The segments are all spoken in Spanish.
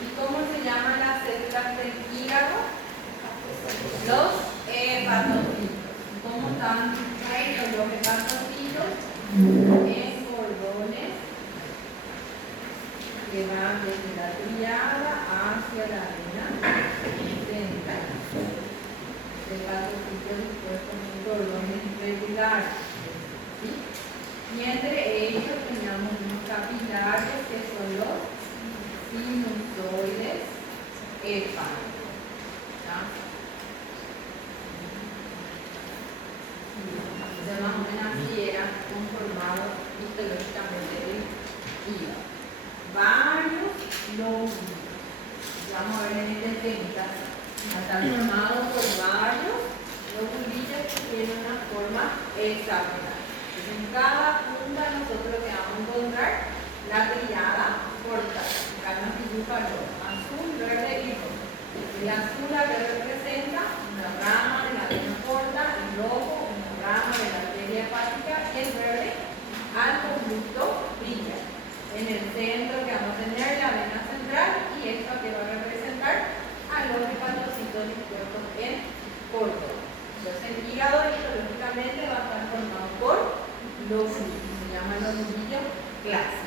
¿Y cómo se llaman las células del hígado? Los hepatocitos. ¿Cómo están hechos los hepatocitos? En cordones que van desde la tríada hacia la vena central. Hepatocitos dispuestos en cordones regulares. ¿Sí? Y entre ellos tenemos unos capilares que son los sinusoides hepáticos. Entonces, más o menos así era conformado histológicamente el hígado. Varios lóbulos. Vamos a ver en este tema. Están formados por varios lóbulos que tienen una forma hexagonal. En cada punta nosotros lo que vamos a encontrar la tríada portal. Acá nos dibuja azul, verde y rojo. El azul a ver representa una rama de la vena porta, el rojo una rama de la arteria hepática y el verde al conducto biliar. En el centro que vamos a tener la vena central y esto que va a representar a los hepatocitos dispuestos en córdoba. Entonces el hígado histológicamente va a estar formado por lóbulos, se llaman los lóbulos clásicos.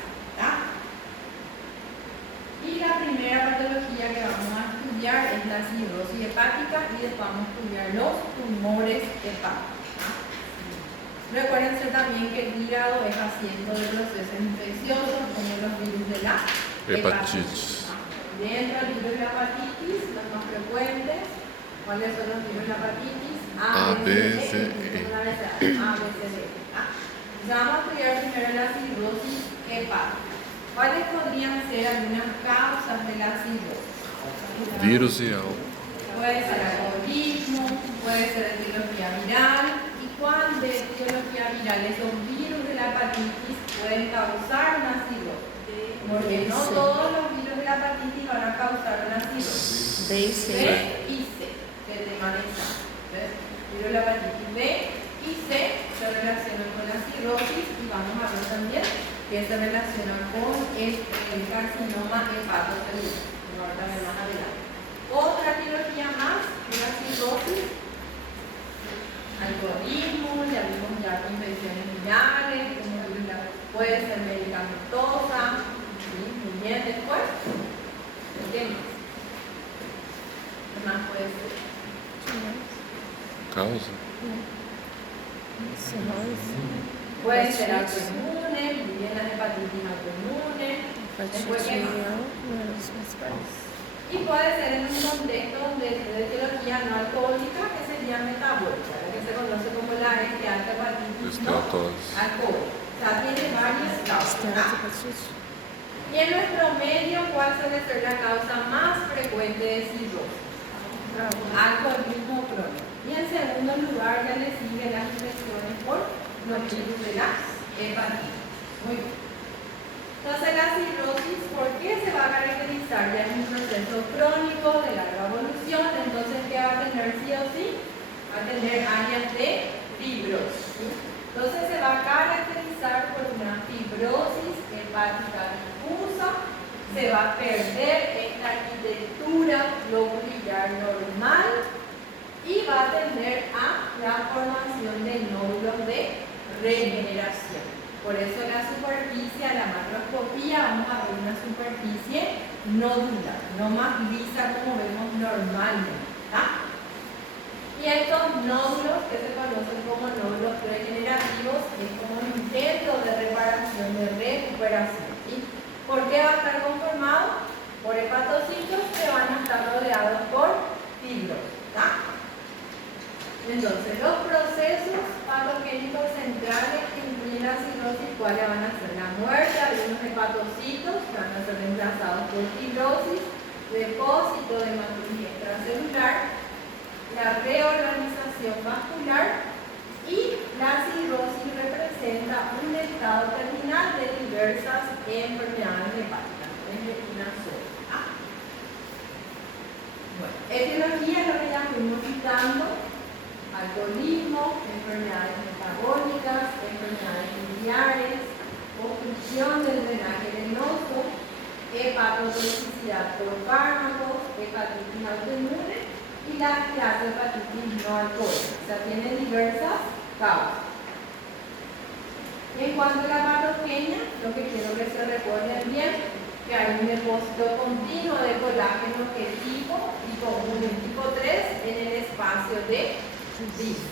Y la primera patología que vamos a estudiar es la cirrosis hepática y después vamos a estudiar los tumores hepáticos. Recuérdense también que el hígado es asiento de procesos infecciosos como los virus de la hepatitis. Dentro del virus de la hepatitis, los más frecuentes, ¿cuáles son los virus de la hepatitis? A, B, C, D. Entonces vamos a estudiar primero la cirrosis hepática. ¿Cuáles podrían ser algunas causas de la cirrosis? Virus y algo. Puede ser alcoholismo, puede ser etiología viral. ¿Y cuál de etiología viral? Esos virus de la hepatitis pueden causar una cirrosis. Porque no todos los virus de la hepatitis van a causar una cirrosis. B y C. B y C, que te manejan. Virus de la hepatitis B y C se relacionan con la cirrosis y vamos a ver también que se relaciona con el carcinoma hepatocelular. Ahora también más adelante. Otra etiología más de la cirrosis, alcoholismo, ya vimos ya infecciones virales, puede ser medicamentosa, ¿sí? Muy bien, después, ¿qué más? ¿Qué más puede ser? Causa. Puede ser autoinmune, muy bien las hepatitis autoinmunes. Después, ¿qué más? Y puede ser en un contexto donde es de etiología no alcohólica, que sería metabólica, la que se conoce como la alta hepatitis no alcohólica. O sea, tiene varias causas. Y en nuestro medio, ¿cuál suele ser la causa más frecuente de cirrosis? Alcoholismo crónico. Y en segundo lugar ya le siguen las infecciones por los virus de la hepatitis. Muy bien. Entonces la cirrosis, ¿por qué se va a caracterizar? Ya es un proceso crónico de larga evolución, entonces ¿qué va a tener sí o sí? Va a tener áreas de fibrosis. ¿Sí? Entonces se va a caracterizar por una fibrosis hepática difusa, se va a perder esta arquitectura lobular normal y va a tender a la formación de nódulos de regeneración. Por eso la superficie, a la macroscopía, vamos a ver una superficie nodular, no más lisa como vemos normalmente. Y estos nódulos, que se conocen como nódulos regenerativos, es como un intento de reparación, de recuperación. ¿Sí? ¿Por qué va a estar conformado? Por hepatocitos que van a estar rodeados por fibrosis. Entonces, los procesos patogénicos centrales que incluyen la cirrosis, ¿cuáles van a ser? La muerte de algunos hepatocitos, que van a ser reemplazados por fibrosis, depósito de matriz extracelular, la reorganización vascular y la cirrosis representa un estado terminal de diversas enfermedades hepáticas. Es una sola. Bueno, etiología es lo que ya fuimos citando. Alcoholismo, enfermedades metabólicas, enfermedades biliares, obstrucción del drenaje venoso, hepatotoxicidad por fármacos, hepatitis autoinmune y la hepatitis no alcohólica. O sea, tiene diversas causas. En cuanto a la patogenia, lo que quiero que se recuerden bien, que hay un depósito continuo de colágeno que es tipo 1 y tipo 3 en el espacio de Disc.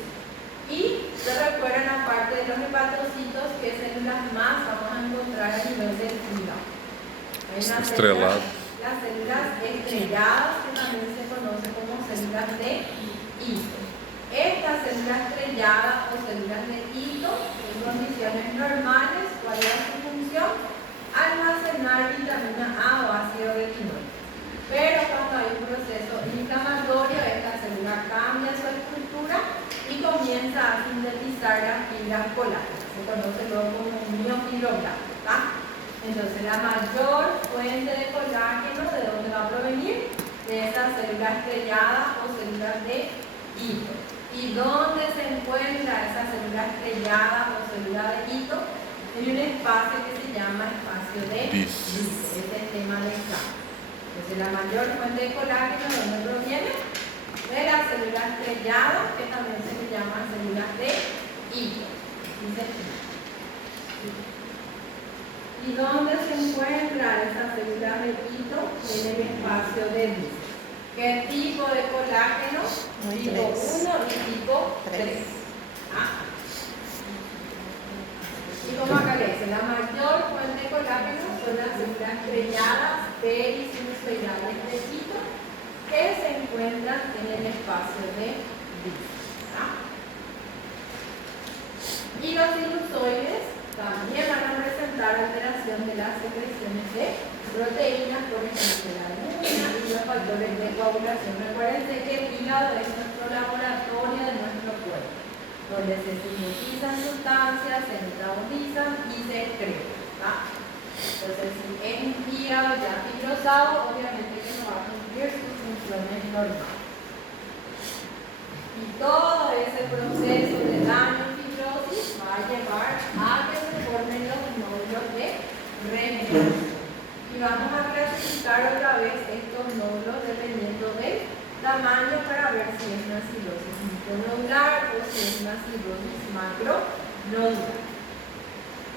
Y se recuerdan, aparte de los hepatocitos, qué células más vamos a encontrar a nivel del hígado. Estrelado. Las células estrelladas, que también se conocen como células de hito. Estas células estrelladas o células de hito, en condiciones normales, ¿cuál es su función? Almacenar vitamina A o ácido retinólico. Pero cuando hay un proceso inflamatorio, esta célula cambia su estructura y comienza a sintetizar las fibras colágenas. Se conoce luego como miofibroblasto. Entonces, la mayor fuente de colágeno, ¿de dónde va a provenir? De estas células estrelladas o células de hito. ¿Y dónde se encuentra esa célula estrellada o célula de hito? En un espacio que se llama espacio de Disc. Ese es el tema del examen. Entonces, la mayor fuente de colágeno, ¿de dónde proviene? De las células estrelladas, que también se le llaman células de hito. ¿Y dónde se encuentran esas células de hito? En el espacio de Disc. ¿Qué tipo de colágeno? Tipo 1 y tipo 3. Y como acá le dice, la mayor fuente de colágeno son las células estrelladas perisinusoidales de hito que se encuentran en el espacio de Disc. Y los sinusoides también van a presentar alteración de las secreciones de proteínas, por ejemplo, la albúmina y los factores de coagulación. Recuerden que el hígado es nuestro laboratorio de nuestro cuerpo, donde se sintetizan sustancias, se metabolizan y se excretan. Entonces, si es un hígado ya fibrosado, obviamente que no va a cumplir sus funciones normales. Y todo ese proceso de daño y fibrosis va a llevar a que se formen los nódulos de regeneración. Y vamos a clasificar otra vez estos nódulos dependiendo del tamaño para ver si es una cirrosis micronodular o si es una cirrosis macronodular.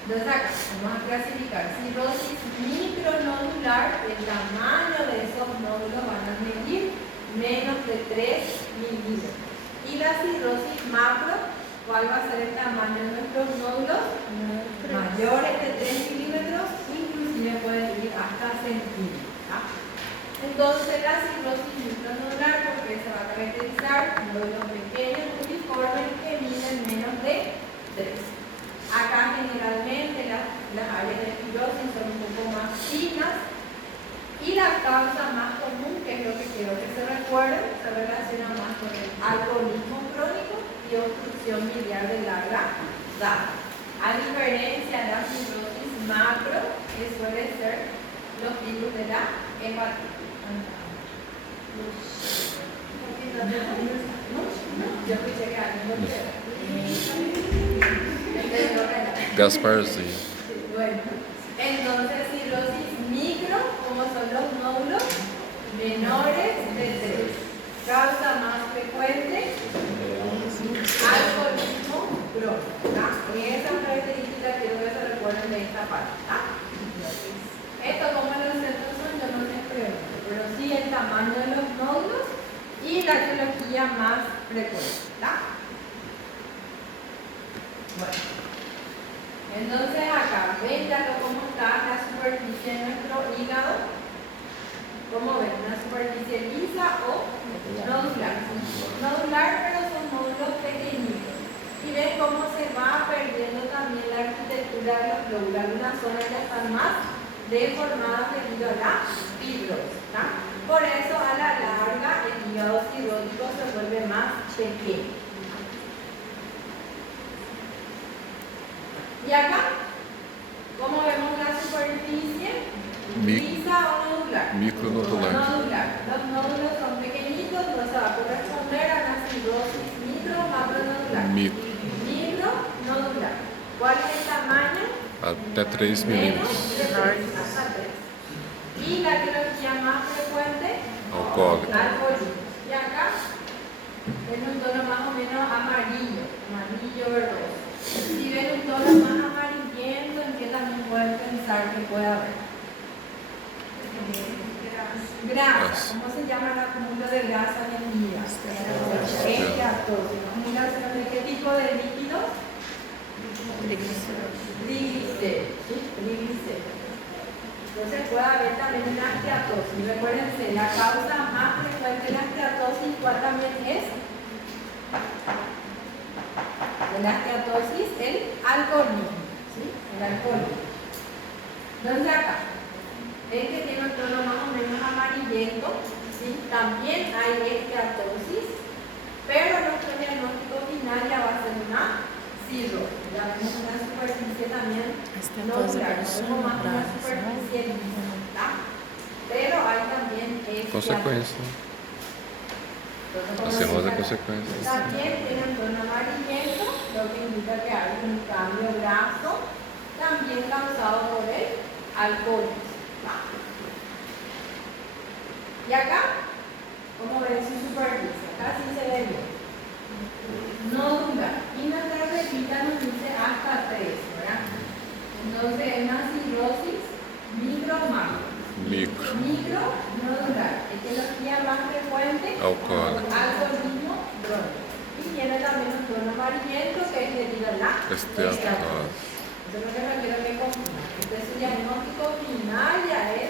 Entonces acá vamos a clasificar cirrosis micronodular. El tamaño de esos nódulos van a medir menos de 3 milímetros. Y la cirrosis macro, ¿cuál va a ser el tamaño de nuestros nódulos? Mayores de 3 milímetros, inclusive pueden ir hasta centímetros. Entonces la cirrosis micronodular, porque se va a caracterizar nódulos pequeños, uniformes, que miden menos de 3. Acá generalmente las áreas de fibrosis son un poco más finas. Y la causa más común, que es lo que quiero que se recuerden, se relaciona más con el alcoholismo crónico y obstrucción biliar de larga data. A diferencia de la fibrosis macro, que suele ser los virus de la hepatitis. Yo pensé que alguien lo quiera. Gaspar, sí. Bueno, entonces cirrosis micro, como son los nódulos menores de 3. Causa más frecuente, alcoholismo crónico. Y esa característica quiero que se recuerden de esta parte. Esto como los centros son, yo no les pregunto, pero sí el tamaño de los nódulos y la etiología más frecuente. Bueno, entonces acá, ven ya cómo está la superficie de nuestro hígado. ¿Cómo ven? Una superficie lisa o nodular. Nodular, pero son nódulos pequeñitos. Y ven cómo se va perdiendo también la arquitectura de los glóbulos. Algunas zonas ya están más deformadas debido a la fibrosis. Por eso, a la larga, el hígado cirrótico se vuelve más pequeño. Y acá, ¿cómo vemos la superficie? ¿Lisa o nodular? Micronodular. Nodular. Los nódulos son pequeñitos, no se va a corresponder a la cirrosis micro o macronodular. Micronodular. ¿Cuál es el tamaño? Hasta 3 milímetros. Hasta 3. Y la etiología más frecuente, Alcohólico. alcoholismo. Y acá es un tono más o menos amarillo, amarillo verdoso. Si ven un tono más amarillento, ¿en qué también pueden pensar que puede haber? Grasa. ¿Cómo se llama el acúmulo de grasa en el día? Esteatosis. ¿Acumulación de qué tipo de líquidos? Triglicéridos. ¿Sí? Triglicéridos. Entonces puede haber también una esteatosis. Recuérdense, la causa más frecuente de la esteatosis, ¿cuál también es? De la esteatosis, el alcoholismo. ¿Sí? El alcoholismo. Entonces acá, ven que tiene un tono más o menos amarillento, ¿sí? También hay esteatosis, pero nuestro diagnóstico final ya va a ser una cirrosis. Ya vemos una superficie también nodular, no más una superficie lisa, pero hay también Consequência. A cirrose é consequência. También tiene un tono amarillento, lo que indica que hay un cambio graso, también causado por el alcoholismo. Y acá, como ven su superficie, acá sí se ve bien. Nodular. Y nuestra repita nos dice hasta 3, ¿verdad? Entonces es una cirrosis micro o macro. Micro, nodular. Etiología más frecuente, alcoholismo crónico. Y tiene también un tono amarillento que es debido a la esteatosis. Eso es lo que no quiero que confundan. Entonces su diagnóstico final ya es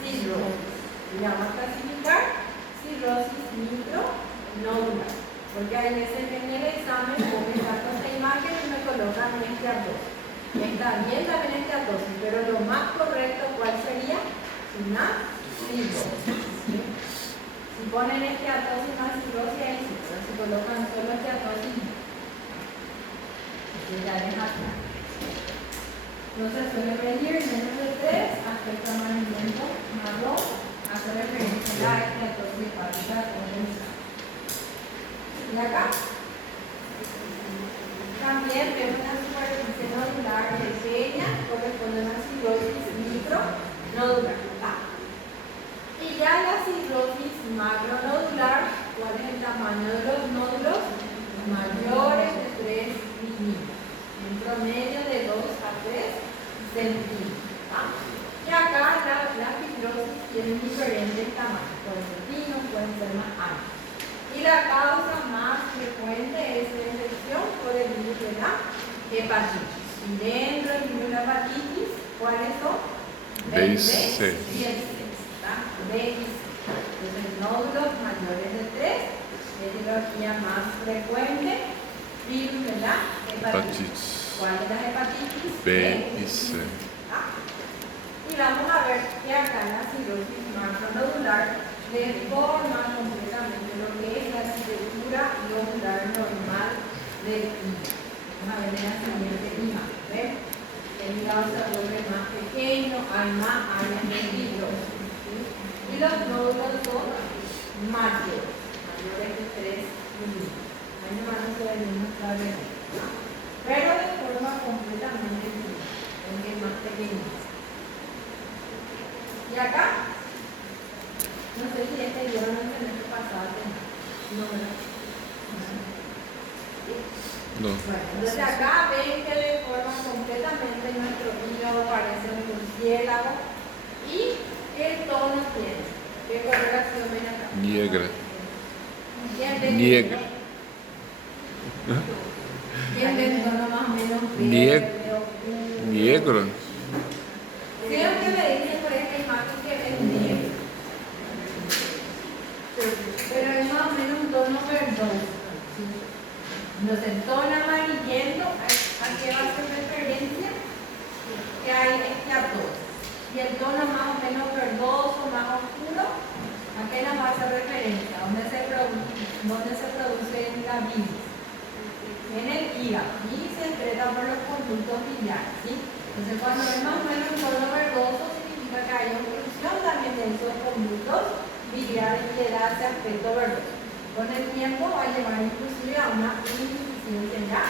cirrosis. Y vamos a clasificar cirrosis micronodular. Porque hay veces que en el examen o me saco esta imagen y me colocan esteatosis. Está bien también esteatosis, pero lo más correcto, ¿cuál sería? Una cirrosis. ¿Sí? Si ponen esteatosis más cirrosis, ahí sí, pero si colocan solo esteatosis, no. Así ya les aclaro. Entonces suele medir menos de 3 hasta el amarillento marrón, hace referencia a la esteatosis hepática condensada. Y acá también vemos una superficie nodular pequeña, corresponde a una cirrosis micronodular. Y ya la cirrosis macronodular, ¿cuál es el tamaño de los nódulos? Mayores de 3 milímetros, en promedio de 2 a 3 centímetros. Y acá la fibrosis tiene diferentes tamaños, pueden ser finos, pueden ser más amplios. Y la causa más frecuente es la infección por el virus de la hepatitis. Y dentro del virus de la hepatitis, ¿cuáles son? B y C. B y C. Entonces, nódulos mayores de 3, etiología más frecuente, virus de la hepatitis. ¿Cuál es la hepatitis? B y C. Y vamos a ver que acá en la cirrosis macronodular deforma completamente lo que es la arquitectura nodular normal del hígado. Vamos a ver en la siguiente imagen. ¿Ven? El hígado se vuelve más pequeño, hay más áreas de fibrosis. ¿Sí? Y los nódulos son mayores de 3 milímetros. Ahí no van a ser el mismo claramente, ¿no? Pero de forma completamente diferente, aunque es más pequeño. Y acá, no sé si este yo no entendí que pasaba. No, ¿verdad? ¿Sí? No. Bueno, entonces acá ven que deforma completamente nuestro hígado, parece un murciélago. Y el tono tiene. ¿Qué correlación ven acá? Negra. ¿Quién ve? Negra. ¿Quién ve el tono más o menos Negro. verde, oscuro? Negro. Creo que me dicen por esta imagen que es negro. Pero es más o menos un tono verdoso. ¿Sí? Entonces, el tono amarillento, ¿a qué va a hacer referencia? Que hay esteatosis. Y el tono más o menos verdoso, más oscuro, ¿a qué nos va a hacer referencia? ¿Dónde se produce la bilis? En el hígado. Y se excreta por los conductos biliares. ¿Sí? Entonces, cuando es más o menos un tono verdoso, significa que hay obstrucción también de esos conductos biliares y le da ese aspecto verdoso. Con el tiempo va a llevar inclusive a una insuficiencia ya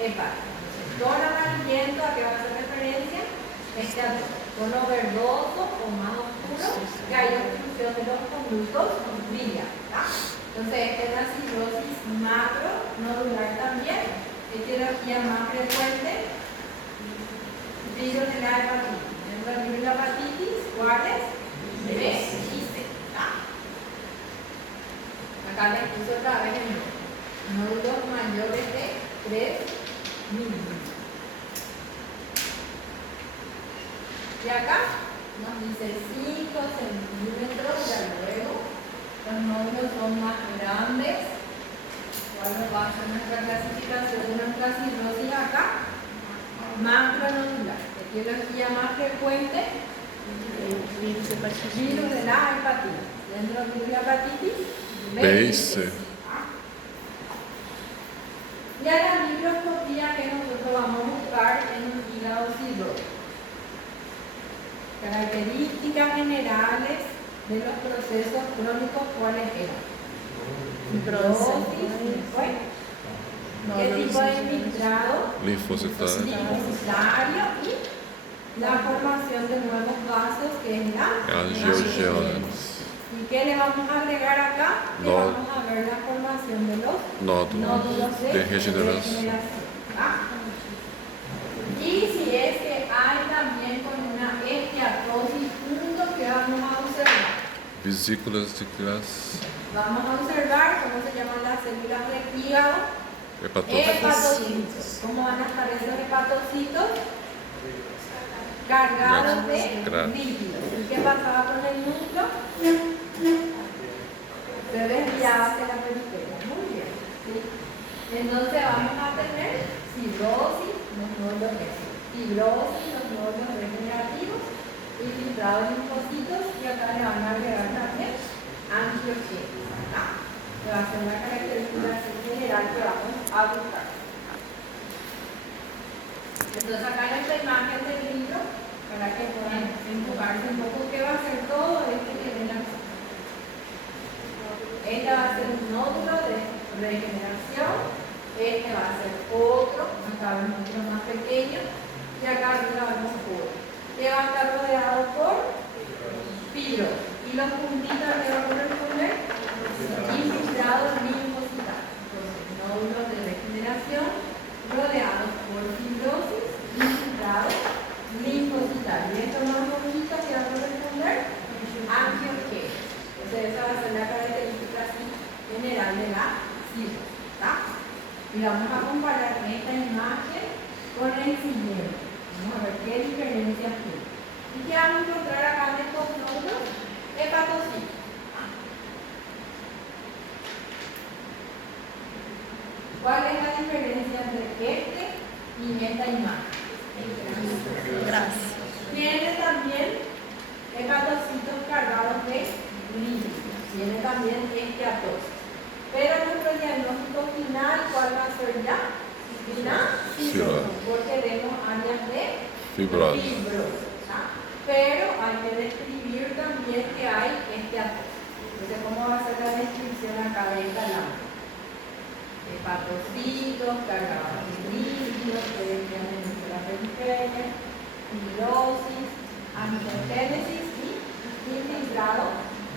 hepática. Entonces, tono amarillento, ¿a qué va a hacer referencia? Tono verdoso o más oscuro músculo que hay obstrucción de los conductos biliares. Entonces, esta es la cirrosis macronodular también, etiología más frecuente, virus de la hepatitis. Dentro del virus de la hepatitis, ¿cuáles? B y C. Acá les puse otra vez el nódulos mayores de 3 milímetros. Y acá nos dice 5 centímetros, ya luego los nódulos son más grandes. ¿Cuál va a ser nuestra clasificación de nuestra cirrosis acá? Macronodular. Etiología más frecuente, virus de la hepatitis. Dentro del virus de la hepatitis, B y C. Y a la microscopía que nosotros vamos a buscar en un hígado cirrótico. Características generales de los procesos crónicos, ¿cuáles eran? Fibrosis, ¿qué tipo de infiltrado? Linfocitario. Linfocitario y la formación de nuevos vasos, que es la Angiogénesis. ¿Y qué le vamos a agregar acá? Le vamos a ver la formación de los nódulos de regeneración. Y si es que hay también con una esteatosis, punto que vamos a observar. Vesículas de Gras. Vamos a observar cómo se llaman las células del hígado. Hepatocitos. ¿Cómo van a estar esos hepatocitos? Cargados de líquidos. ¿Y qué pasaba con el núcleo? Se desviaba hacia la periferia. Muy bien. ¿Sí? Entonces vamos a tener fibrosis, los nódulos regenerativos, infiltrados linfocitos, y acá le van a agregar también angiogénesis. Que va a ser una característica general que vamos a buscar. Entonces acá en esta imagen del libro, para que puedan enfocarse un poco, ¿qué va a ser todo esto que ven aquí? Este va a ser un nódulo de regeneración, este va a ser otro, acá vemos otro más pequeño, y acá arriba vemos otro, que va a estar rodeado por fibros, y los puntitos alrededor del túnel, infiltrados linfocitarios. Entonces, nódulos de regeneración rodeados por fibrosis, infiltrados linfocitarios. Y estos más bonitos que vamos a responder, angiogénesis. Entonces, esa va a ser la característica general de la cirrosis. Y vamos a comparar esta imagen con el siguiente. Vamos a ver qué diferencias tiene. ¿Y qué vamos a encontrar acá en estos nódulos? Hepatocitos. ¿Cuál es la diferencia entre este y esta imagen? Gracias. Tiene también hepatocitos cargados de lípidos. Tiene también esteatosis. Pero nuestro diagnóstico final, ¿cuál va a ser ya? Cirrosis, porque vemos áreas de fibrosis. Pero hay que describir también que hay esteatosis. Entonces, ¿cómo va a ser la descripción acá de esta lámina? Hepatocitos cargados de lípidos que desvían en nuestra periferia, fibrosis, angiogénesis y infiltrado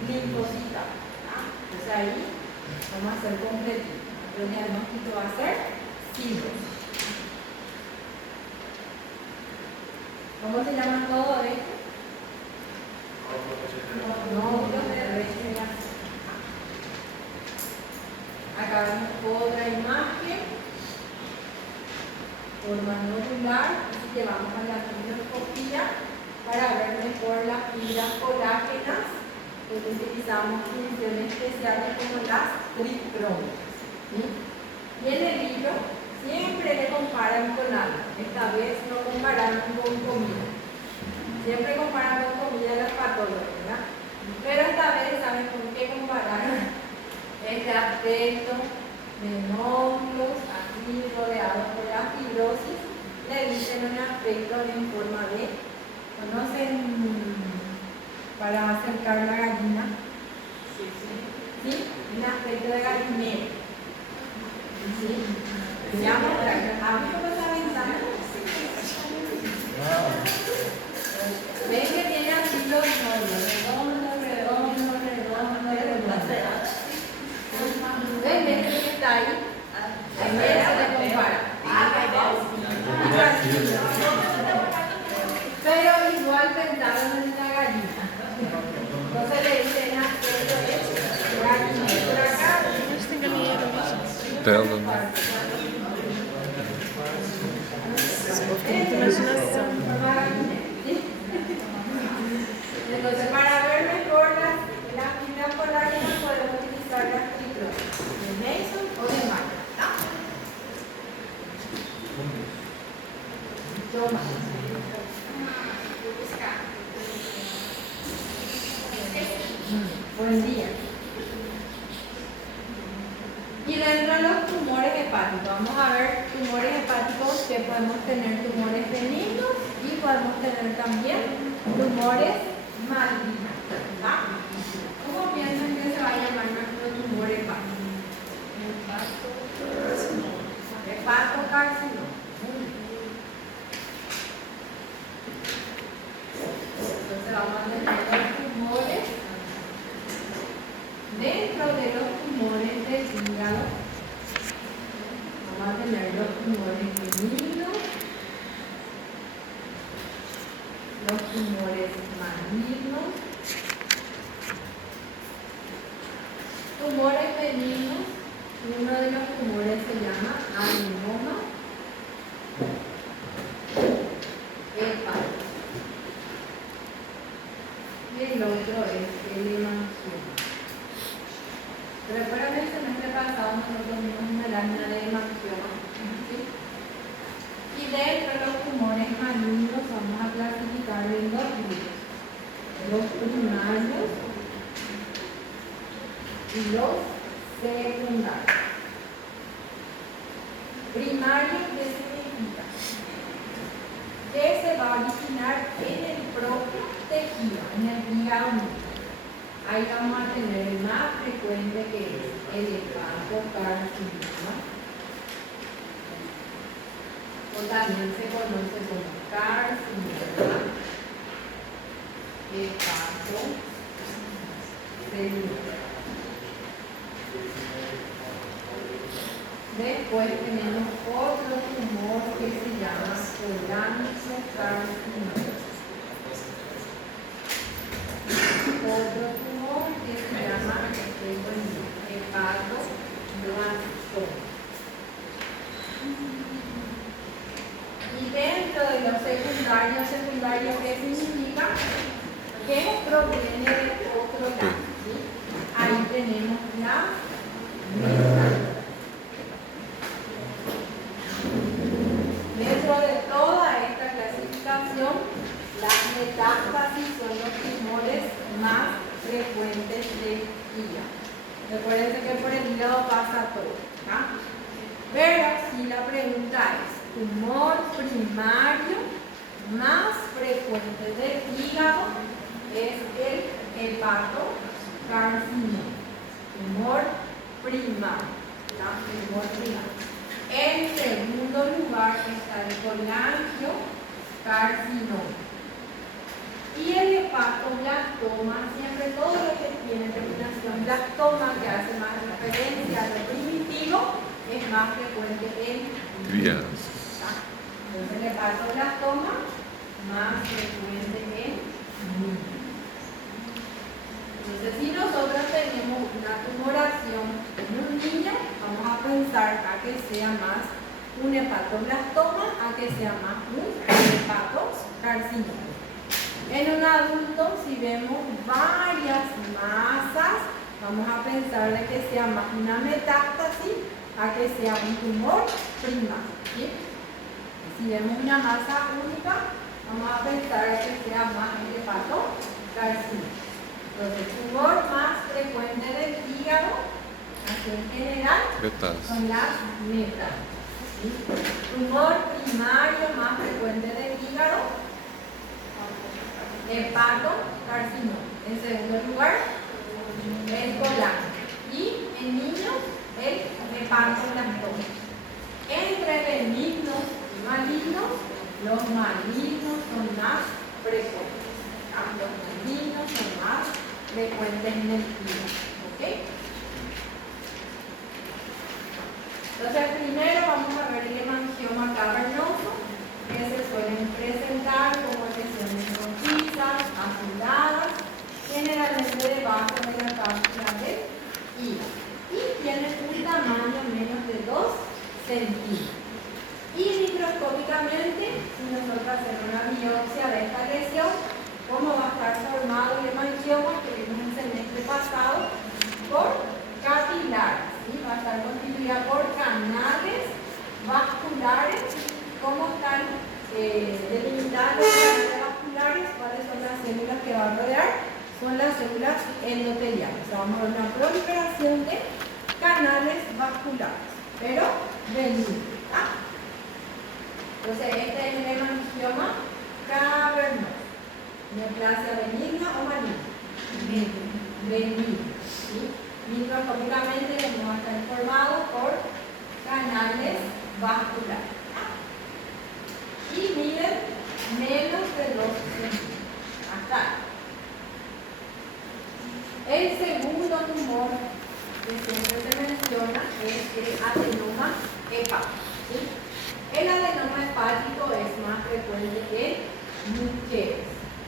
linfocitario. Entonces ahí vamos a hacer completito. El diagnóstico va a ser cirrosis. ¿Cómo se llama todo esto? Nódulos de regeneración. Acá vemos otra imagen, forma nodular, así que vamos a la microscopía para ver mejor las fibras colágenas, porque utilizamos funciones especiales como las triptónicas. ¿Sí? Y en el libro siempre le comparan con algo, esta vez no compararon con comida. Siempre comparan con comida los patólogos, ¿verdad? Pero esta vez, ¿saben con qué compararon? Este aspecto de nódulos aquí rodeados por la fibrosis, le dicen un aspecto en forma de, ¿conocen para acercar la gallina? Sí, un aspecto de gallinero. ¿Sí? Se llama ¿cómo está pensando? ¿Ven que tiene así los nódulos? ahí? Ahí se le compara. Pero igual pensaron en la gallina. Entonces le dicen, esto es gallina. Por acá, Tell them. Imaginação. Entonces, para ver mejor las fibras colágenas podemos utilizar las triclos de Mason o de Mayer, ¿no? Toma. Buen día. Y dentro de los tumores hepáticos, vamos a ver tumores hepáticos que podemos tener tumores benignos y podemos tener también tumores malignos. ¿Ah? ¿Cómo piensan que se va a llamar nuestro tumor hepático? Hepatocarcinoma. Entonces vamos a tener los tumores. Dentro de los tumores del hígado vamos a tener los tumores benignos, los tumores malignos. Tumores benignos, uno de los tumores se llama adenoma hepático y el otro es el hemangioma. Recuerden que el semestre pasado nosotros vimos una lámina de hemangioma, ¿sí? Y dentro de los tumores malignos vamos a clasificar en dos grupos: los primarios y los secundarios. Primario, ¿qué significa? Que se va a originar en el propio tejido, en el hígado mismo. Ahí vamos a tener el más frecuente, que es el hepatocarcinoma, o también se conoce como carcinoma hepatocelular. Después tenemos otro tumor que se llama cholangiocarcinoma. Otro tumor que se llama hepatoblastoma. Y dentro de los secundarios, ¿qué significa? Que proviene de otro lado, ¿sí? Ahí tenemos la metástasis. Dentro de toda esta clasificación, las metástasis son los tumores más frecuentes del hígado. Recuerden que por el hígado pasa todo, ¿no? Pero si la pregunta es, tumor primario más frecuente del hígado es el hepatocarcinoma. Tumor primario, ¿no? Tumor primario. En segundo lugar está el cholangiocarcinoma. Y el hepatoblastoma, siempre todo lo que tiene terminación blastoma, que hace más referencia a lo primitivo, es más frecuente en Crianças. Entonces el hepatoblastoma más frecuente en niños. Entonces si nosotros tenemos una tumoración en un niño, vamos a pensar a que sea más un hepatoblastoma, a que sea más un hepatocarcinoma. En un adulto, si vemos varias masas, vamos a pensar de que sea más una metástasis a que sea un tumor primario, ¿sí? Si vemos una masa única, vamos a pensar que sea más el hepatocarcinoma. Entonces, el tumor más frecuente del hígado, así en general, son las metástasis, ¿sí? Tumor primario más frecuente del hígado, hepatocarcinoma. En segundo lugar, el colangio. Y en niños, el hepatoblastoma. Entre benignos y malignos, los malignos son más frecuentes. Los malignos son más frecuentes en el hígado. ¿Ok? Entonces, primero vamos a ver el hemangioma cavernoso, que se suelen presentar como lesiones rojizas, azuladas, generalmente debajo de la cápsula del hígado. Y tienen un tamaño menos de 2 centímetros. Y microscópicamente, si nosotros hacemos una biopsia de esta lesión, cómo va a estar formado el hemangioma que vimos el semestre pasado, por capilares, ¿sí? Va a estar constituida por canales vasculares. ¿Cómo están delimitadas los canales vasculares? ¿Cuáles son las células que va a rodear? Son las células endoteliales. O sea, vamos a ver una proliferación de canales vasculares, pero benignos. Entonces, este es el hemangioma cavernoso. Neoplasia benigna o maligna. Benigna. ¿Sí? Microscópicamente va a estar formado por canales vasculares. Y miden menos de 2 centímetros. Hasta. El segundo tumor que siempre se menciona es el adenoma hepático. ¿Sí? El adenoma hepático es más frecuente en mujeres.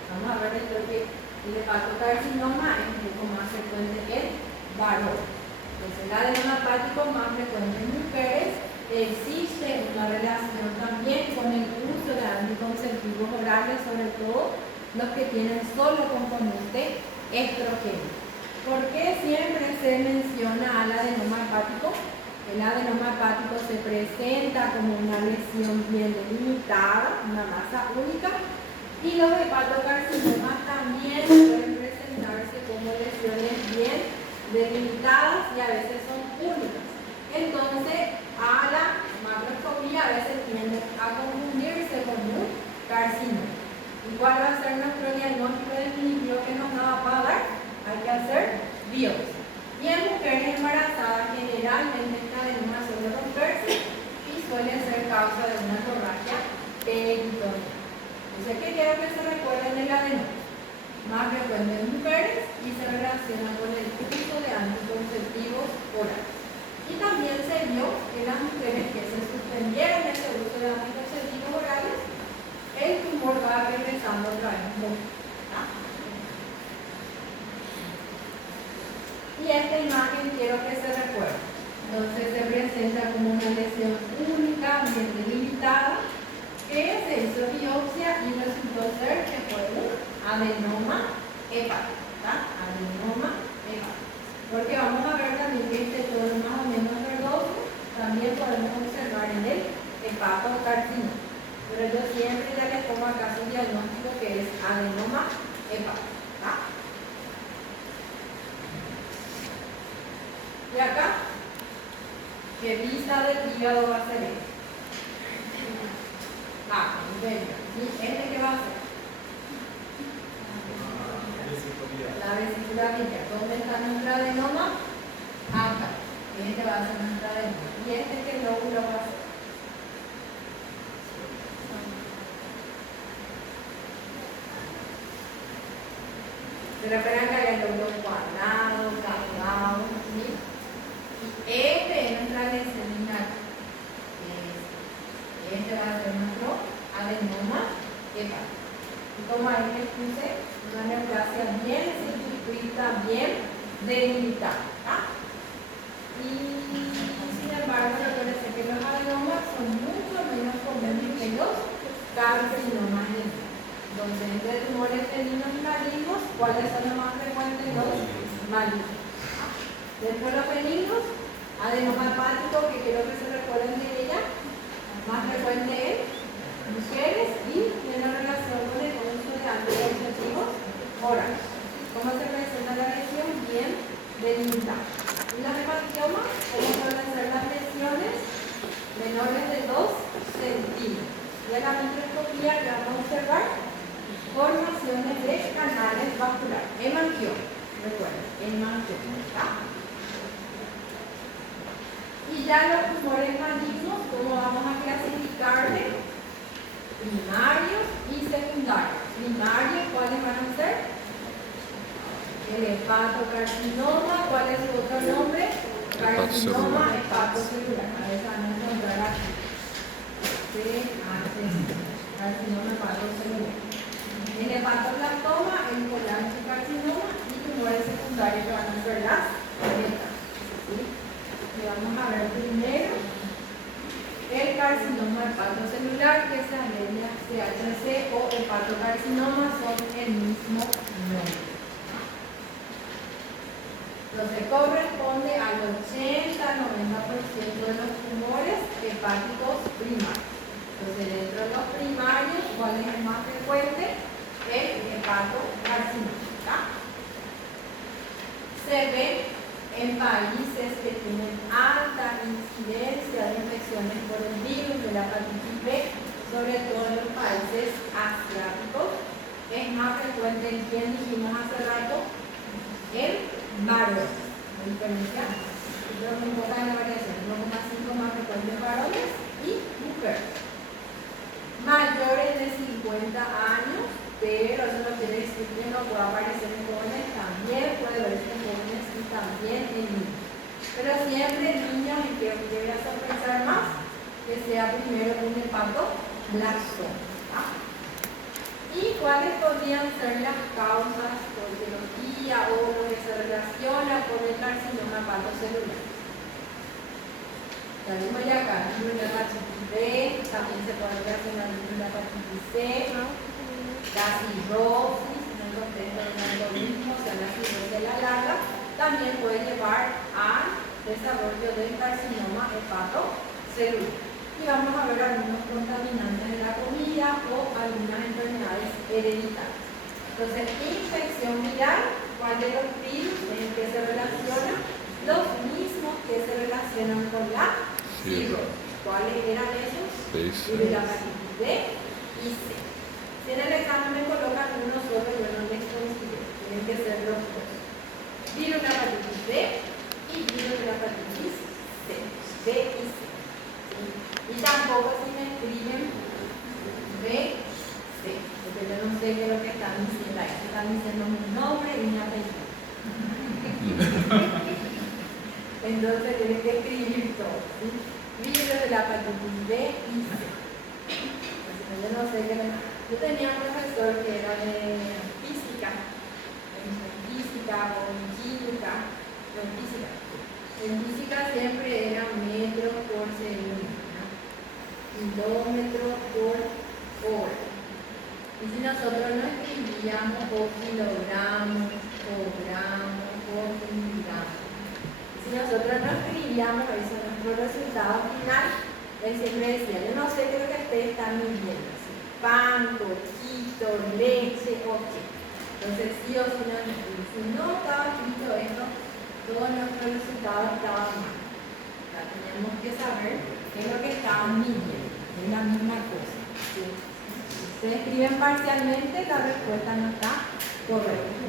Vamos a ver esto que el hepatocarcinoma es un poco más frecuente en varones. Entonces, el adenoma hepático más frecuente en mujeres. Existe una relación también con el uso de anticonceptivos orales, sobre todo los que tienen solo componente estrógeno. ¿Por qué siempre se menciona al adenoma hepático? El adenoma hepático se presenta como una lesión bien delimitada, una masa única, y los hepatocarcinomas también pueden presentarse como lesiones bien delimitadas y a veces son únicas. Entonces, a la macroscopía a veces tiende a confundirse con un carcinoma. ¿Y cuál va a ser nuestro diagnóstico definitivo que nos va a dar? Hay que hacer biopsia. Y en mujeres embarazadas generalmente esta adenoma suele romperse y suele ser causa de una hemorragia peritoneal. Entonces, ¿qué quiero que se recuerden del adenoma? Más frecuente en mujeres y se relaciona con el uso de anticonceptivos orales. Y también se vio que las mujeres que se suspendieron ese uso de anticonceptivos orales, el tumor va regresando otra vez un poco. Y esta imagen quiero que se recuerde. Entonces se presenta como una lesión única, bien delimitada, que se hizo biopsia y resultó ser que fue un adenoma hepático. Adenoma hepático. Porque vamos a ver también que este tono más o menos verdoso también podemos observar en el hepatocarcinoma. Pero yo siempre ya les pongo acá su diagnóstico que es adenoma hepático. Y acá, ¿qué vista del hígado va a ser este? ¿Sí? ¿Este qué va a ser? La vesícula biliar. ¿Dónde está nuestra adenoma? Acá. Este va a ser nuestra adenoma. ¿Y este qué lóbulo va a ser? ¿Se recuerdan que hay el lóbulo cuadrado, cargado? ¿Sí? Este es nuestra lesión inactiva. Este va a ser nuestro adenoma hepático. Y como ahí les puse, una neoplasia bien circunscrita, bien delimitada. Y sin embargo, recuerden que los adenomas son mucho menos comunes que los carcinomas. Entonces, entre tumores benignos y malignos, ¿cuáles son los más frecuentes? Los malignos. Dentro de los benignos, adenoma hepático, que quiero que se recuerden de ella, más frecuente en mujeres y tiene relación con el uso de anticonceptivos orales. ¿Cómo se presenta la lesión? Bien delimitada. Y los hemangiomas, ¿cómo suelen ser las lesiones? Menores de 2 centímetros. Y en la microscopía que vamos a observar formaciones de canales vasculares. Hemangioma, recuerden, hemangioma. Y ya los tumores malignos, ¿cómo vamos a clasificarle? Primarios y secundarios. Primarios, ¿cuáles van a ser? El hepatocarcinoma, ¿cuál es su otro nombre? carcinoma hepatocelular. A veces van a encontrar aquí. Carcinoma hepatocelular. En hepatoblastoma, el colangiocarcinoma y tumores secundarios que van a ser las metas. ¿Sí? Y vamos a ver primero el carcinoma hepatocelular, que es anemia CHC o hepatocarcinoma, son el mismo nombre. Entonces corresponde al 80-90% de los tumores hepáticos primarios. Entonces dentro de los primarios, ¿cuál es el más frecuente? El hepatocarcinoma. Se ve en países que tienen alta incidencia de infecciones por el virus de la hepatitis B, sobre todo en los países asiáticos. Es más frecuente en quien dijimos hace rato, en varones. ¿La diferencia? Yo no importa la variación, 1,5 más frecuente en varones y mujeres. Mayores de 50 años, pero eso no quiere decir que no pueda aparecer en jóvenes, también puede verse en jóvenes y también en niños. Pero siempre en niños en que deberías pensar más, que sea primero un hepatoblastoma. ¿Y cuáles podrían ser las causas por etiología o lo que se relaciona con el carcinoma hepatocelular? Ya vimos ya acá, la hepatitis B, también se puede relacionar con la hepatitis C, la cirrosis, en el contexto del algoritmo, o sea, la cirrosis de la larga, también puede llevar al desarrollo del carcinoma hepatocelular. Y vamos a ver algunos contaminantes de la comida o algunas enfermedades hereditarias. Entonces, infección viral, ¿cuál de los virus en el que se relaciona? Los mismos que se relacionan con la cirrosis. ¿Cuáles eran esos? Virus de la hepatitis B y C. Si en el examen me colocan uno solo, yo no les considero. Tienen que ser los dos. Virus de la hepatitis B y virus de la hepatitis C. B y C. Y tampoco si me escriben B, C, porque yo no sé qué es lo que están diciendo ahí. Están diciendo mi nombre y mi apellido. Entonces tienen que escribir todo. ¿Sí? Virus de la hepatitis B y C. Entonces, yo no sé qué me... Yo tenía un profesor que era de física o en química, no en física. En física siempre era metro por segundo, kilómetro por hora. Y si nosotros no escribíamos por kilogramos, por gramos, por miligramos, si nosotros no escribíamos eso en nuestro resultado final, él siempre decía, yo no sé qué es lo que ustedes están midiendo, ¿sí? Pan, coquito, leche, qué. Entonces sí o sí no, si no estaba escrito esto, todos nuestros resultados estaban mal. O sea, teníamos que saber qué es lo que estaban midiendo. Es la misma cosa. ¿Sí? Si se escriben parcialmente, la respuesta no está correcta.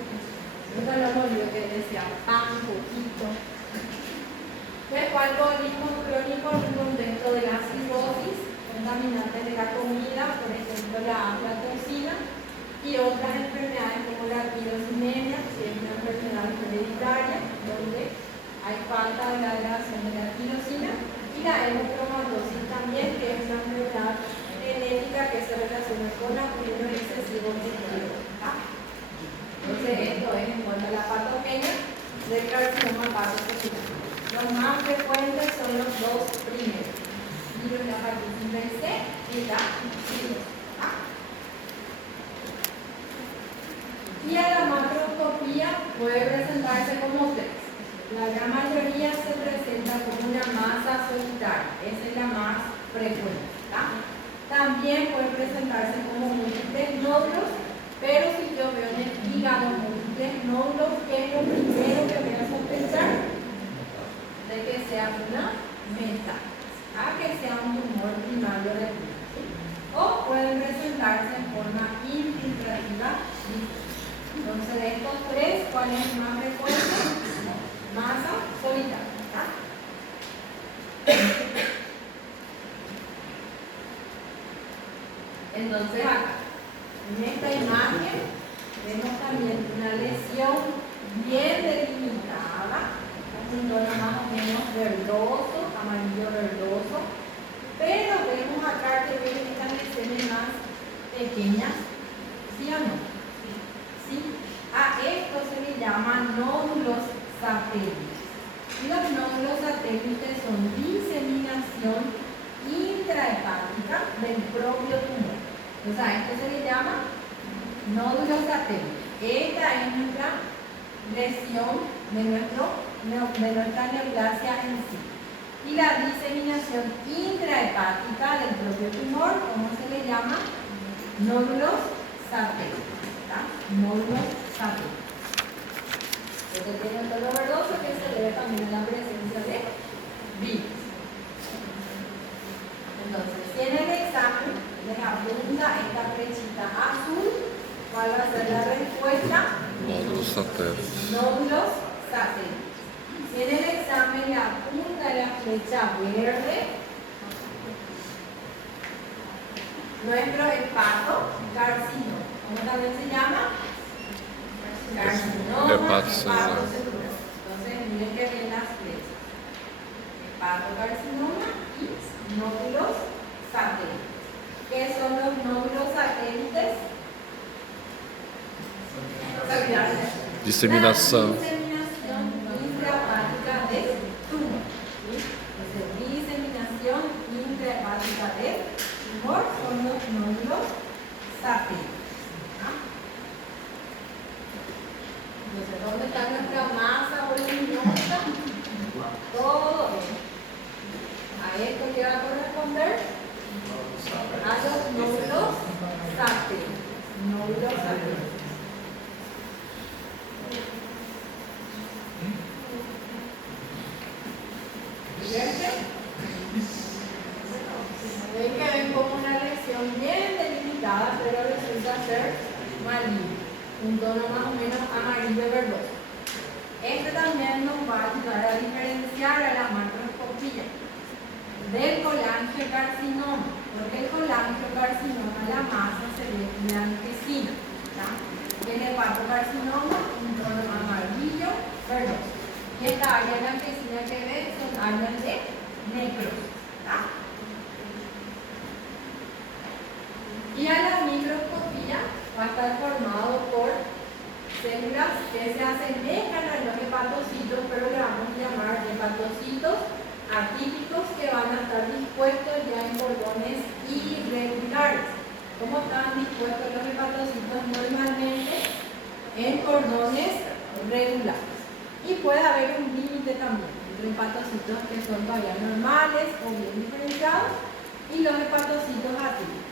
Nunca lo hemos oído que decía pan, poquito. Después, alcoholismo crónico en un contexto de la cirrosis, contaminantes de la comida, por ejemplo la aflatoxina, y otras enfermedades como la tirosinemia, que es una enfermedad hereditaria, donde hay falta de la degradación de la tirosina, y la hemocromatosis también, que es una enfermedad genética que se relaciona con acúmulo excesivo de hierro. Entonces, esto es en cuanto a la patogenia del carcinoma hepatocelular. Los más frecuentes son los dos primeros: virus de la hepatitis B y C y la cirrosis. Y a la macroscopía puede presentarse como tres. La gran mayoría se presenta como una masa solitaria, esa es la más frecuente. También puede presentarse como múltiples nódulos, pero si yo veo en el hígado múltiples nódulos, ¿qué es lo primero que voy a sospechar? De que sea una metástasis, que sea un tumor primario del hígado. O pueden presentarse en forma infiltrativa. Entonces, de estos tres, ¿cuál es el más frecuente? Masa solitaria. Entonces, acá, en esta imagen, vemos también una lesión bien delimitada, un tono más o menos verdoso, amarillo verdoso, pero vemos acá que ven estas lesiones más pequeñas, ¿sí o no? ¿Sí? A esto se le llaman nódulos satélites. Y los nódulos satélites son diseminación intrahepática del propio tumor. Entonces a esto se le llama nódulos satélites. Esta es nuestra lesión de nuestra neoplasia en sí. Y la diseminación intrahepática del propio tumor, ¿cómo se le llama? Nódulos satélites. Nódulos satélites. Este tiene un tono verdoso que se debe también a la presencia de virus. Entonces, si en el examen les apunta esta flechita azul, ¿cuál va a ser la respuesta? Nódulos satélites. Nódulos satélites. Si en el examen le apunta la flecha verde, nuestro hepatocarcinoma. ¿Cómo también se llama? Carcinoma hepatocelular. Entonces, miren que ven las flechas. Hepatocarcinoma y nódulos satélites. ¿Qué son los nódulos satélites? Diseminação. La diseminación intrahepática del tumor. ¿Sí? Entonces, diseminación intrahepática del tumor son los nódulos satélites. Entonces, ¿dónde está nuestra masa voluminosa? Todo esto. ¿A esto qué va a corresponder? A los nódulos satélites. Nódulos satélites. Ven que ven como una lesión bien delimitada, pero resulta ser maligna. Un tono más o menos amarillo verdoso. Este también nos va a ayudar a diferenciar a la macroscopía del colangiocarcinoma, porque el colangiocarcinoma, la masa se ve blanquecina. El hepatocarcinoma, un tono amarillo verdoso. Y esta área blanquecina que ven son áreas de necrosis. Y a la microscopía va a estar formado por células que se asemejan a los hepatocitos, pero le vamos a llamar hepatocitos atípicos, que van a estar dispuestos ya en cordones irregulares. ¿Cómo están dispuestos los hepatocitos? Normalmente en cordones regulares. Y puede haber un límite también entre hepatocitos que son todavía normales o bien diferenciados y los hepatocitos atípicos.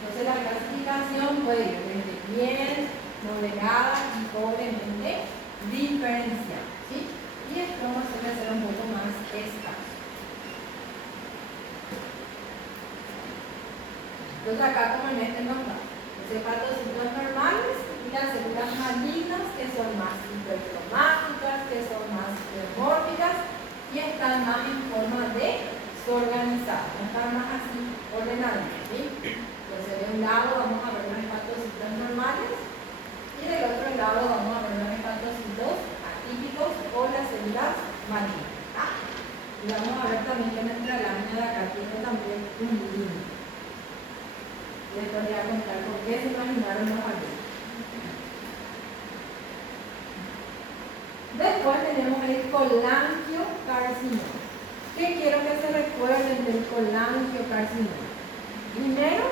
Entonces la clasificación puede ir desde bien, moderada y pobremente diferenciada, ¿sí? Y el cromo suele ser un poco más escaso. Entonces acá, como en este nos da los hepatocitos normales y las células malignas, que son más hipercromáticas, que son más pleomórficas y están más en forma desorganizada, están más así ordenadas, ¿sí? Entonces de un lado vamos a ver los hepatocitos normales y del otro lado vamos a ver los hepatocitos atípicos o las células malignas. Y vamos a ver también que nuestra lámina de acá tiene también un límite. Les voy a contar por qué se imaginaron los alumnos. Después tenemos el colangiocarcinoma. ¿Qué quiero que se recuerden del colangiocarcinoma? Primero,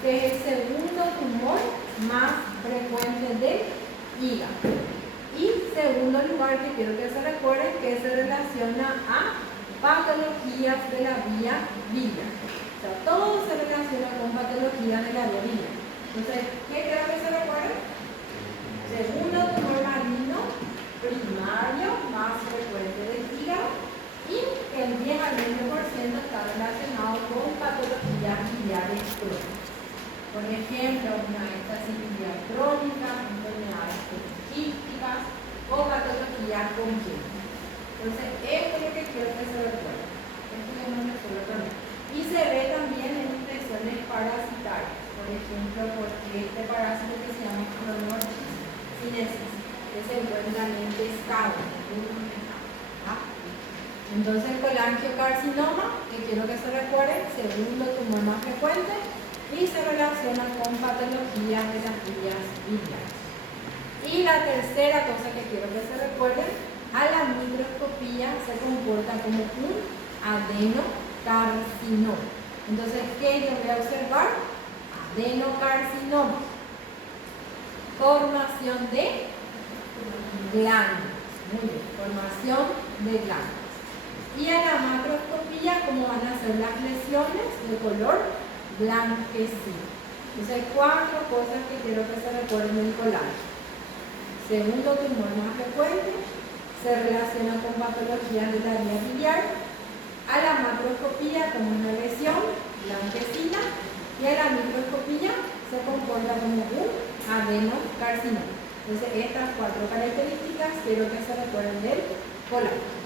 que es el segundo tumor más frecuente del hígado. Y segundo lugar que quiero que se recuerden, que se relaciona a patologías de la vía biliar. O sea, todo se relaciona con patologías de la vía biliar. Entonces, ¿qué quiero que se recuerden? Segundo tumor maligno primario más frecuente del hígado y el 10 al 20% está relacionado con patologías biliares crónicas. Por ejemplo, una éstasis biliar crónica, enfermedades poliquísticas o patologías congénitas. Entonces, esto es lo que quiero que se recuerde. Esto yo no resuelvo también. Y se ve también en infecciones parasitarias. Por ejemplo, porque este parásito que se llama Clonorchis sinensis, que se encuentra en el pescado, Entonces el colangiocarcinoma, que quiero que se recuerden, segundo tumor más frecuente y se relaciona con patologías de las vías biliares. Y la tercera cosa que quiero que se recuerden, a la microscopía se comporta como un adenocarcinoma. Entonces, ¿qué yo voy a observar? Adenocarcinoma. Formación de glándulas. Muy bien, formación de glándulas. Y a la macroscopía, ¿cómo van a ser las lesiones? De color blanquecino. Entonces hay 4 cosas que quiero que se recuerden del colangio. Segundo tumor más frecuente, se relaciona con patologías de la vía biliar. A la macroscopía como una lesión blanquecina y a la microscopía se comporta como un adenocarcinoma. Entonces estas 4 características quiero que se recuerden del colangio.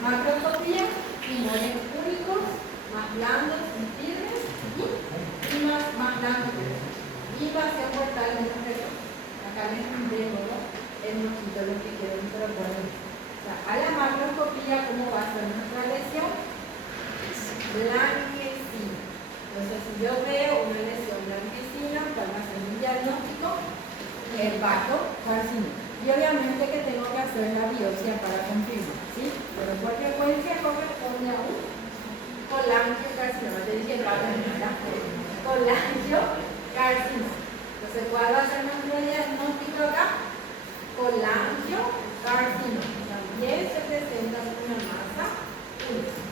Macroscopía, tumores únicos, más blandos y firmes y más blandos. Invasión portal de los relojes. Acá les pondré el mosquito lo que quiero que se recuerden. O sea, a la macroscopía, ¿cómo va a ser nuestra lesión? Blanquecina. Entonces, si yo veo una lesión blanquecina, ¿cuál va a ser mi diagnóstico? Hepatocarcinoma. Y obviamente que tengo que hacer la biopsia para confirmar, ¿sí? Pero por frecuencia corresponde a un colangiocarcinoma. Te dije colangiocarcinoma. Entonces, ¿cuál va a ser nuestro diagnóstico acá? Colangiocarcinoma. También se presenta una masa única.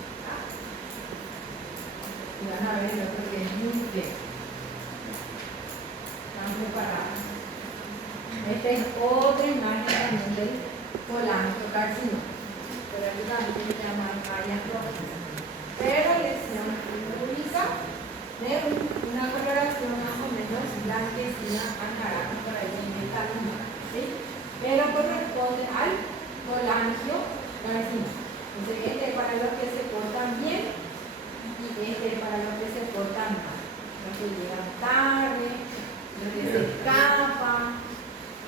Y van a ver el otro que es muy bien. Están preparados. Esta es otra imagen también del colangiocarcinoma. Pero aquí también se llaman áreas rojas. Pero lesión única de una coloración más o menos blanquecina a naranja por ahí en esta luna, ¿sí? Pero corresponde al colangiocarcinoma. Entonces este es para los que se portan bien y este es para los que se portan mal. Los que llegan tarde, los que se escapan.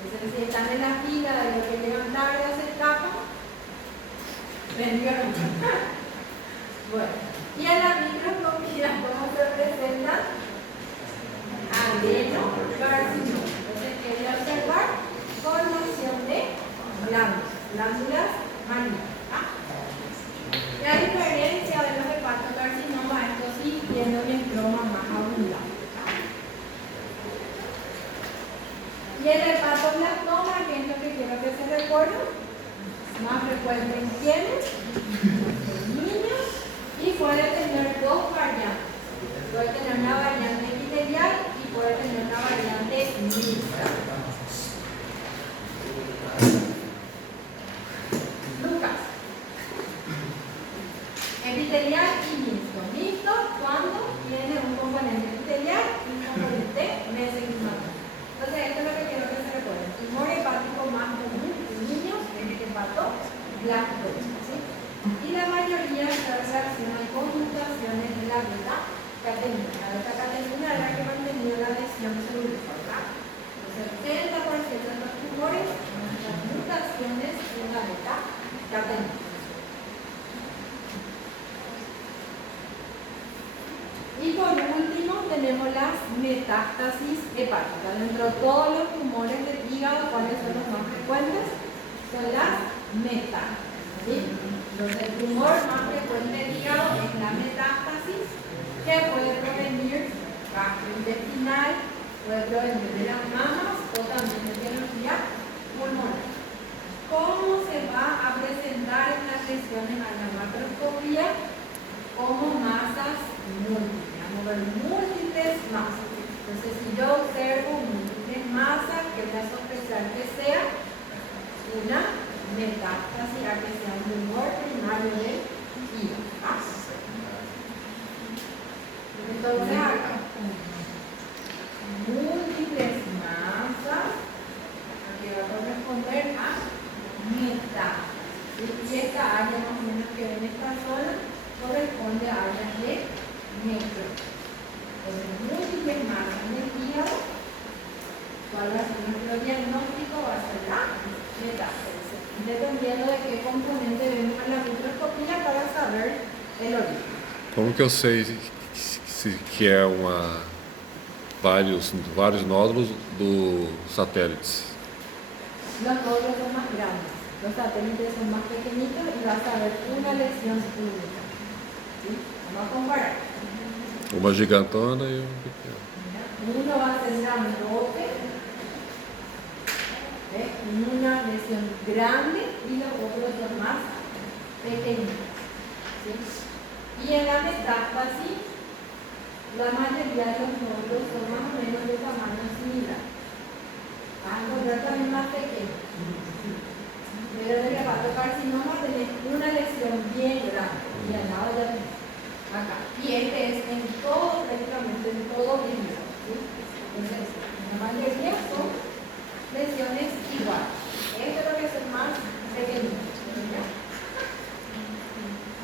Entonces, si están en la fila de los que llegan tarde o se escapan, vendieron. Bueno, y a la microscopía, ¿cómo se presenta? Adenocarcinoma. Entonces, quería observar formación de glándulas malignas. La diferencia de los hepatocarcinomas, esto sí, tiene un estroma más abundante. Y el hepatoblastoma, que es lo que quiero que se recuerden, más frecuente en quienes, en niños, y puede tener 2 variantes. Puede tener una variante epitelial y puede tener una variante mixta. Lucas. Epitelial y mixto. Mixto cuando tiene un componente epitelial y un componente mesenquimatorio. Entonces, esto es lo que quiero que se recuerden. Tumor hepático más común en niños es el hepatoblastoma, ¿sí? Y la mayoría se relaciona con mutaciones de la beta-catenina. La beta-catenina es la que mantenía la lesión celular, ¿verdad? Entonces, el 70% de los tumores son mutaciones de la beta-catenina. Y por último tenemos las metástasis hepáticas. Dentro de todos los tumores del hígado, ¿cuáles son los más frecuentes? Son las metástasis, ¿sí? Entonces el tumor más frecuente del hígado es la metástasis, que puede provenir gastrointestinal, puede provenir de las mamas o también de etiología pulmonar. ¿Cómo se va a presentar estas lesiones a la macroscopía? Como masas múltiples. Vamos a ver múltiples masas. Entonces, si yo observo múltiples masas, que voy a sospechar que sea una metástasis, a que sea un tumor primario del hígado. Entonces, acá, múltiples masas, aquí va a corresponder a metástasis. Y esta área más o menos que ven en esta zona corresponde a áreas de necrosis. Entonces, múltiples masas en el hígado, ¿cuál va a ser nuestro diagnóstico? Va a ser la metástasis. dependiendo de qué componente vemos en la microscopia para saber el origen. Como que eu sei que é vários nódulos do satélites? Los nódulos son más grandes, los satélites son más pequeñitos y vas a ver una lesión única. ¿Sí? Vamos a comparar. Uma gigantona e um pequeno. Uno va a ser grandote, una lesión grande y los otros son más pequeñitos. ¿Sí? Y en la metástasis, la mayoría de los nódulos son más o menos de tamaño similar. Vas a encontrar también más pequeños. Pero en el hepatocarcinoma tenés una lesión bien grande. Y al lado ya tenés acá. Y este es en todo, prácticamente en todo el hígado. ¿Sí? Entonces, la mayoría son lesiones iguales. Esto es lo que son más pequeños.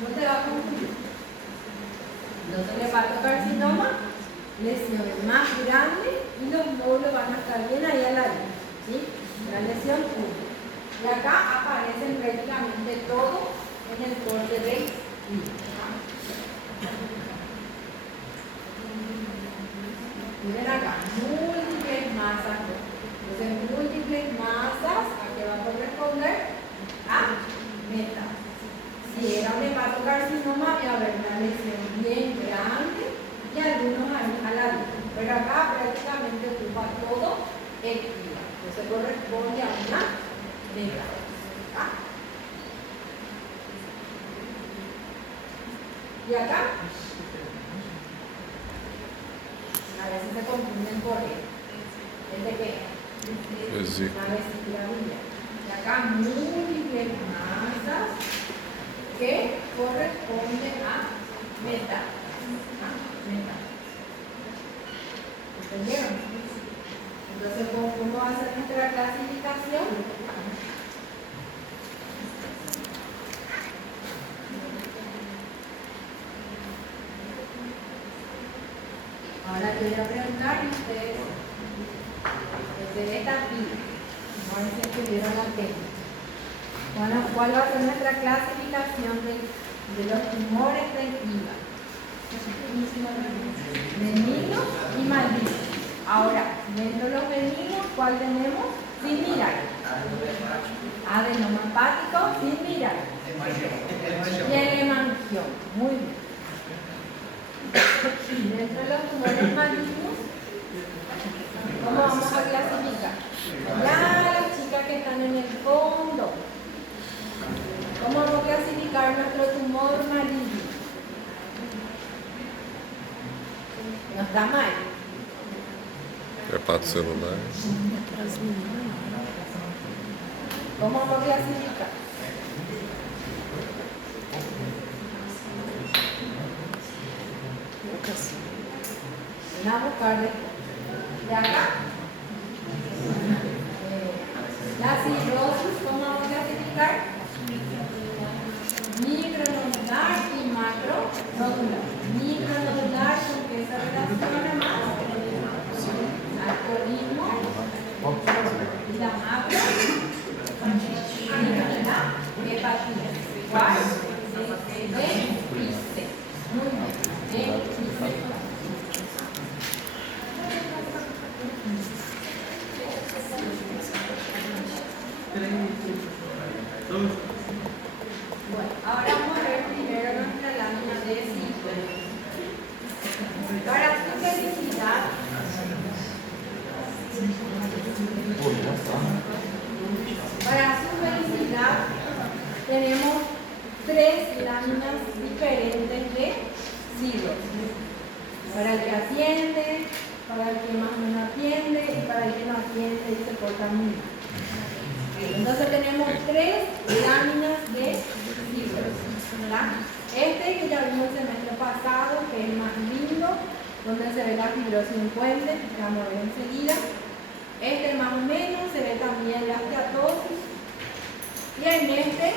No te va a confundir. Entonces, el hepatocarcinoma, lesiones más grandes y los nódulos van a estar bien ahí a la luz. ¿Sí? La lesión 1. Y acá aparecen prácticamente todo en el corte del hígado. Miren acá, múltiples masas. Entonces, múltiples masas, ¿a qué va a corresponder? A metástasis. Si era un hepatocarcinoma, iba a haber una lesión bien grande y algunos ahí a la luz. Pero acá prácticamente ocupa todo el hígado. Entonces corresponde a una metástasis. Y acá, a veces se confunden por él. ¿Es de qué? Vesícula. La vesícula biliar. Y acá múltiples masas que corresponden a metástasis. ¿Entendieron? Entonces, ¿cómo va a ser nuestra clasificación? Ahora te voy a preguntar y ustedes, desde esta vida, a ver si estuvieron atentos. Bueno, ¿cuál va a ser nuestra clasificación de los tumores del hígado? Benignos y malignos. Ahora, dentro de los benignos, ¿cuál tenemos? Sin mirar. Adenoma hepático, sin mirar. Y el hemangioma. Muy bien. Dentro de los tumores malignos, ¿cómo vamos a clasificar? Ya las chicas que están en el fondo. ¿Cómo vamos a clasificar nuestro tumor maligno? No está mal. Hepatocelular. ¿Cómo vamos a clasificar? Vamos a buscar de acá. La cirrosis, ¿cómo vamos a clasificar? Micronodular y macronodular. Micronodular, ¿con qué se relaciona más? Alcoholismo y la macro y la hepatitis. ¿Cuál? B y C. Muy bien. B y C. Bueno, ahora vamos a ver primero nuestra lámina de ciclo. Para su felicidad, tenemos 3 láminas diferentes de cirrosis. Para el que atiende, para el que más o menos atiende y para el que no atiende y se porta muy mal. Entonces tenemos 3 láminas de cirrosis, ¿verdad? Este que ya vimos el semestre pasado, que es más lindo, donde se ve la fibrosis en puente, que vamos a ver enseguida. Este más o menos se ve también la esteatosis. Y en este,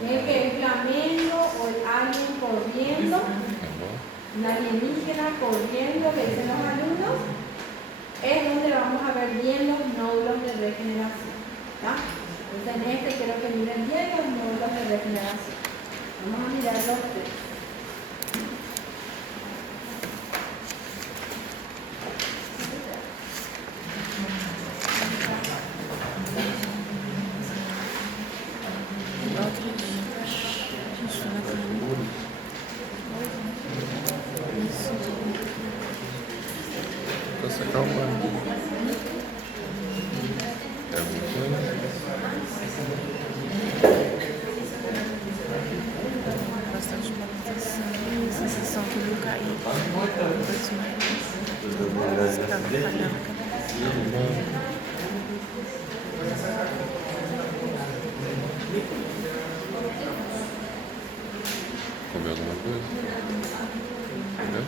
el que es flamengo o el alien corriendo, la alienígena corriendo, que dicen los alumnos, es donde vamos a ver bien los nódulos de regeneración. ¿Tá? Entonces en este quiero que miren bien los módulos de regeneración. Vamos a mirar los tres. Pra se acalmar. É muito. Bastante movimentação e sensação que não caiu. Depois mais. Estava falhando a cabeça. Comer alguma coisa? Né?